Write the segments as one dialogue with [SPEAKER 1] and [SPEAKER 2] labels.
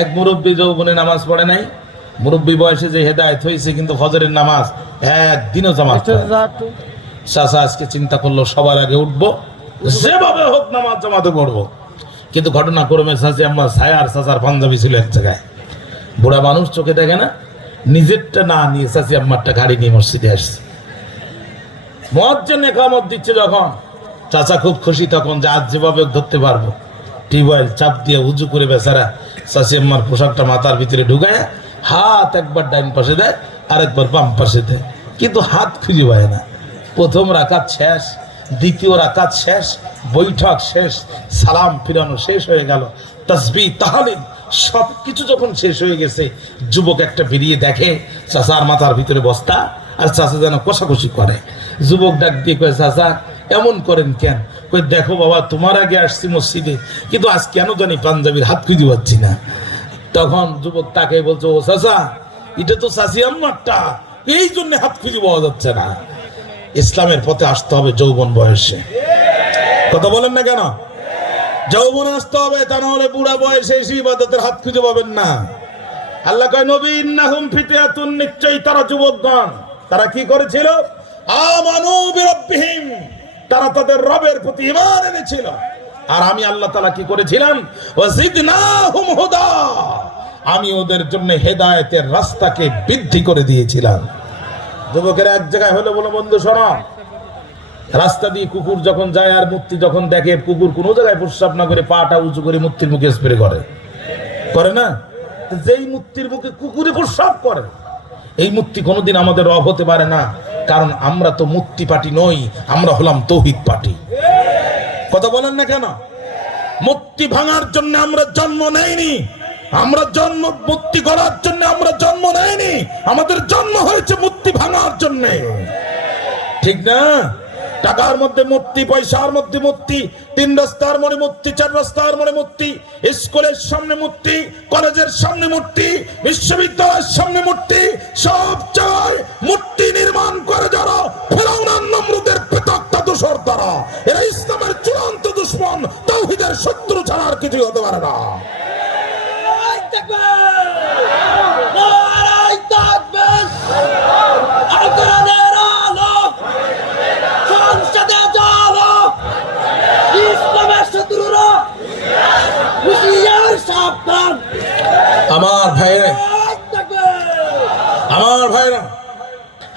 [SPEAKER 1] এক মুরব্বী যৌবনে নামাজ পড়ে নাই। মুরব্বী বয়সে যে হেদায়ত হয়েছে কিন্তু হজরের নামাজ একদিনও নাই। চাচা আজকে চিন্তা করল সবার আগে উঠবো যেভাবে হোক নামাজ জামাতে পড়ব। কিন্তু ঘটনাক্রমে চাচি আমার ছায়া আর চাচার পাঞ্জাবি ছিল এক জায়গায়। বুড়া মানুষ চোখে দেখে না নিজেরটা না নিয়ে চাচি আম্মারটা গাড়ি নিয়ে মসজিদে আসছে। মজ্জেন একামত দিচ্ছে যখন। চাচা খুব খুশি তখন যে আজ যেভাবে ধরতে পারব। টিউবওয়েল চাপ দিয়ে উঁচু করে বেচারা চাচি আম্মার পোশাকটা মাথার ভিতরে ঢুকায়, হাত একবার ডাইন পাশে দেয়, আরেকবার বাম পাশে দেয়। কিন্তু হাত খুঁজে পায় না। প্রথম রাকাত শেষ, দ্বিতীয় রাকাত শেষ, বৈঠক শেষ, সালাম ফিরানো শেষ হয়ে গেল। তসবি তাহলে সব কিছু যখন শেষ হয়ে গেছে, যুবক একটা বেরিয়ে দেখে, চাচার মাথার ভিতরে বস্তা, আর চাচা যেন কষাকষি করে। যুবক ডাক দিয়ে কয়ে, চাচা, এমন করেন কেন? কই, দেখো বাবা, তোমার আগে আসছি মসজিদে, কিন্তু আজ কেন জানি পাঞ্জাবির হাত খুঁজে পাচ্ছি না। তখন যুবক তাকে বলছে, ও চাচা, এটা তো চাচি আম্মারটা, এই জন্য হাত খুঁজে পাওয়া যাচ্ছে না। ইসলামের পথে আসতে হবে যৌবন বয়সে। কথা বলেন না কেন? যৌবন আসতে হবে, তা না হলে বুড়া বয়সে এসে ইবাদতের হাত খুঁজে পাবেন না। আল্লাহ কয়, নবী, ইন্নাহুম ফিতয়াতুন, নিশ্চয়ই তারা যুবকগণ। তারা কি করেছিল? আমানু বিরাব্বিহিম। তারা তাদের রবের প্রতি ঈমান এনেছিল। আর আমি আল্লাহ তালা কি করেছিলাম? আমি ওদের জন্য হেদায়েতের রাস্তাকে বৃদ্ধি করে দিয়েছিলাম। যুবকেরা এক জায়গায় হলো বলো, বন্ধু, শোনো। রাস্তা দিয়ে কুকুর যখন যায় আর মূর্তি যখন দেখে, কুকুর কোনো জায়গায় প্রস্রাব না করে পাটা উঁচু করে মূর্তির মুখে স্প্রে করে। করে না? যেই মূর্তির মুখে কুকুরে প্রস্রাব করে এই মুক্তি কোনোদিন আমাদের অব হতে পারে না। কারণ আমরা তো মুক্তি পার্টি নই, আমরা হলাম তৌহিদ পার্টি কথা বলেন না কেন? মুক্তি ভাঙার জন্য আমরা জন্ম নেইনি। আমরা জন্ম মুক্তি করার জন্য আমরা জন্ম নেইনি। আমাদের জন্ম হয়েছে মুক্তি ভাঙার জন্য। ঠিক না? টাকার মধ্যে মূর্তি পয়সার মধ্যে মূর্তি তিন রাস্তার মনে মূর্তি চার রাস্তার মনে মূর্তি স্কুলের সামনে মূর্তি কলেজের সামনে মূর্তি বিশ্ববিদ্যালয়ের সামনে মূর্তি সব জায়গায় মূর্তি নির্মাণ করে যারা ফেরাউনার নমরুদের পেতকটা দোষর তারা এরা ইসলামের চূড়ান্ত দুশ্মন, তৌহিদের শত্রু ছাড়া আর কিছুই হতে পারে না। আমার ভাইরা,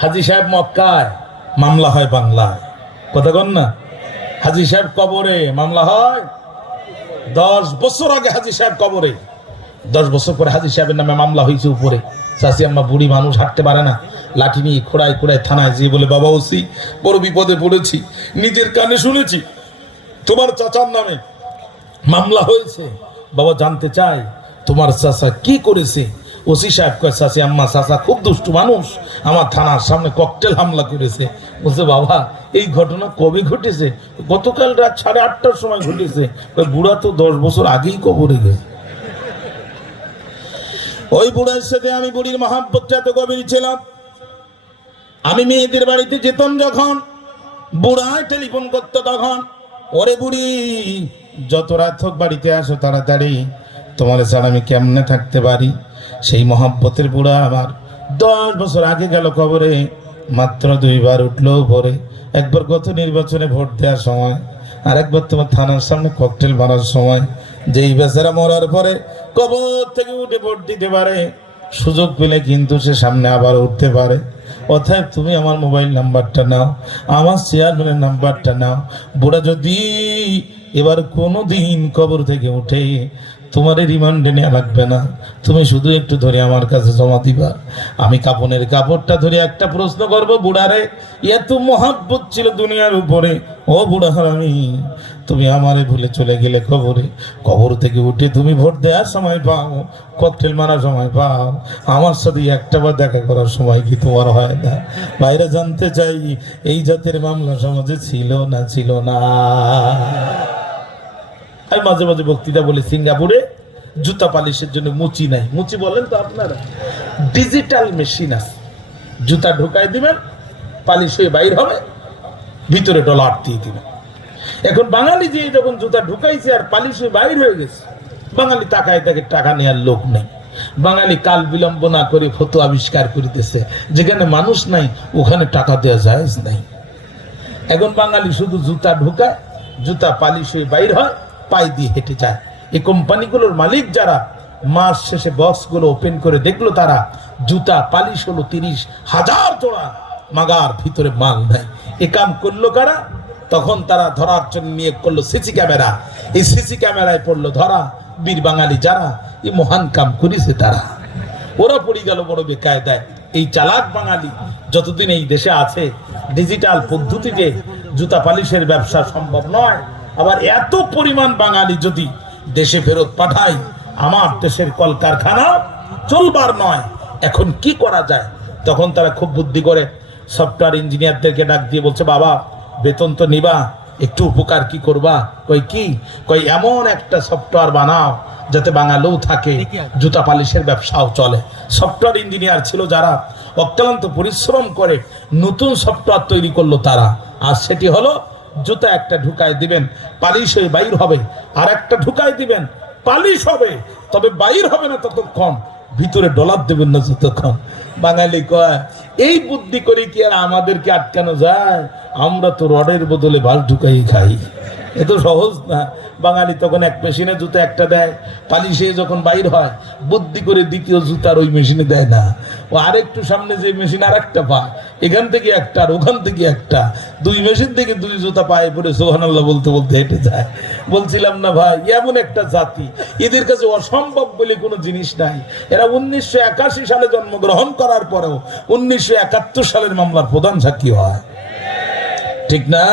[SPEAKER 1] হাজি সাহেব মক্কায় মামলা হয় বাংলায়। কথা কন না? হাজি সাহেব কবরে মামলা হয়। দশ বছর আগে হাজি সাহেব কবরে। দশ বছর পরে হাজি সাহেবের নামে মামলা হয়েছে উপরে। চাষি আম্মা বুড়ি মানুষ হাঁটতে পারে না। লাঠি নিয়ে খোড়ায় খোড়ায় থানায় যেয়ে বলে, বাবা ওসি, বড় বিপদে পড়েছি। নিজের কানে শুনেছি। তোমার চাচার নামে মামলা হয়েছে। বাবা জানতে চায়, তোমার চাচা কি করেছে? ওসি সাহেব কয় চাচি আম্মা চাচা খুব দুষ্টু মানুষ। আমার থানার সামনে ককটেল হামলা করেছে। বলছে বাবা এই ঘটনা কবে ঘটেছে? গতকাল রাত সাড়ে আটটার সময় ঘটেছে। কয়, বুড়া তো দশ বছর আগেই কবরে গেছে। ওই বুড়ার সাথে আমি বুড়ির মহাব্বতটা এত গভীর ছিলাম। আমি মেয়েদের বাড়িতে যেতাম যখন বুড়ায় টেলিফোন করতো তখন ওরে বুড়ি যত রাত হোক বাড়িতে আসো তাড়াতাড়ি। তোমার ছাড়া আমি কেমনে থাকতে পারি? সেই মহাব্বতের বুড়া আমার দশ বছর আগে গেল কবরে, মাত্র দুইবার উঠল পরে একবার গত নির্বাচনে ভোট দেওয়ার সময় আর একবার তোমার থানার সামনে ককটেল মারার সময়। যেই বেচারা মরার পরে কবর থেকে উঠে ভোট দিতে পারে, সুযোগ পেলে কিন্তু সে সামনে আবার উঠতে পারে। অতএব তুমি আমার মোবাইল নাম্বারটা নাও, আমার চেয়ারম্যানের নাম্বারটা নাও। বুড়া যদি এবার কোনো দিন কবর থেকে উঠে তোমার রিমান্ডে নেওয়া লাগবে না। তুমি শুধু একটু ধরে আমার কাছে জমা দিবা। আমি কাপনের কাপড়টা ধরে একটা প্রশ্ন করব বুড়ারে, এত মহাব্বত ছিল দুনিয়ার উপরে। ও বুড়া হারামি, তুমি আমারে ভুলে চলে গেলে কবরে। কবর থেকে উঠে তুমি ভোট দেওয়ার সময় পাও, ককটেল মারার সময় পাও। আমার সাথে একটা বার দেখা করার সময় কি তোমার হয় না? বাইরে জানতে চাই, এই জাতের মামলা সমাজে ছিল না ছিল না। আমি মাঝে মাঝে বক্তৃতা বলি, সিঙ্গাপুরে জুতা পালিশের জন্য মুচি নাই। মুচি বলেন তো আপনারা? ডিজিটাল মেশিন আছে। জুতা ঢুকাই দিবেন, পালিশ হয়ে বাইর হবে, ভিতরে ডলার দিয়ে দিবেন। এখন বাঙালি যে যখন জুতা ঢুকাইছে আর পালিশ হয়ে বাইর হয়ে গেছে, বাঙালি তাকায় তাকে টাকা নেওয়ার লোক নেই। বাঙালি কাল বিলম্ব না করে ফটো আবিষ্কার করিতেছে। যেখানে মানুষ নাই, ওখানে টাকা দেওয়া যায় নাই। এখন বাঙালি শুধু জুতা ঢুকায়, জুতা পালিশ হয়ে বাইর হয় পাই দিয়ে হেঁটে যায়। এই কোম্পানিগুলোর মালিক যারা, মাস শেষে বক্সগুলো ওপেন করে দেখল তারা, জুতা, পালিশ হলো তিরিশ হাজার জোড়া, মাগার ভিতরে মাল নাই এ কাম করল কারা? তখন তারা ধরার জন্য নিয়ে করল সিসি ক্যামেরা। এই সিসি ক্যামেরায় পড়ল ধরা, বীর বাঙালি যারা, এই মহান কাম করেছে তারা। ওরা পড়ে গেল বড় বেকায়দায়। এই চালাক বাঙালি যতদিন এই দেশে আছে ডিজিটাল পদ্ধতিতে জুতা পালিশের ব্যবসা সম্ভব নয়। আবার এত পরিমাণ বাঙালি যদি দেশে ফেরত পাঠাই আমার দেশের কলকারখানা চলবার নয়। এখন কি করা যায়? তখন তারা খুব বুদ্ধি করে সফটওয়্যার ইঞ্জিনিয়ারদেরকে ডাক দিয়ে বলছে বাবা বেতন তো নিবা একটু উপকার কি করবা? কই কি? কই এমন একটা সফটওয়্যার বানাও যাতে বাঙালিও থাকে জুতা পালিশের ব্যবসাও চলে। সফটওয়্যার ইঞ্জিনিয়ার ছিল যারা অক্লান্ত পরিশ্রম করে নতুন সফটওয়্যার তৈরি করল তারা। আর সেটি হলো জুতা একটা ঢুকায় দিবেন, পালিশ হয়ে বাইর হবে। আর একটা ঢুকায় দিবেন, পালিশ হবে। তবে বাইর হবে না ততক্ষণ। ভিতরে ডলার দেবেন না যতক্ষণ। বাঙালি কয়, এই বুদ্ধি করে কি আর আমাদেরকে আটকানো যায়? আমরা তো রডের বদলে বাল ঢুকাই খাই। এ তো সহজ না। বাঙালি তখন এক মেশিনে জুতো একটা দেয়, পালিশে যখন বাইর হয়, বুদ্ধি করে দ্বিতীয় জুতার ওই মেশিনে দেয় না। ও আরেকটু সামনে যে মেশিন আর একটা পায়। এখান থেকে একটা আর ওখান থেকে একটা। দুই মেশিন থেকে দুই জুতা পায়ে পরে সোহান আল্লাহ বলতে বলতে হেঁটে যায়। বলছিলাম না ভাই, এমন একটা জাতি, এদের কাছে অসম্ভব বলে কোনো জিনিস নাই। এরা উনিশশো একাশি সালে জন্মগ্রহণ করার পরেও উনিশশো একাত্তর সালের মামলার প্রধান সাক্ষী হয়। ঠিক না?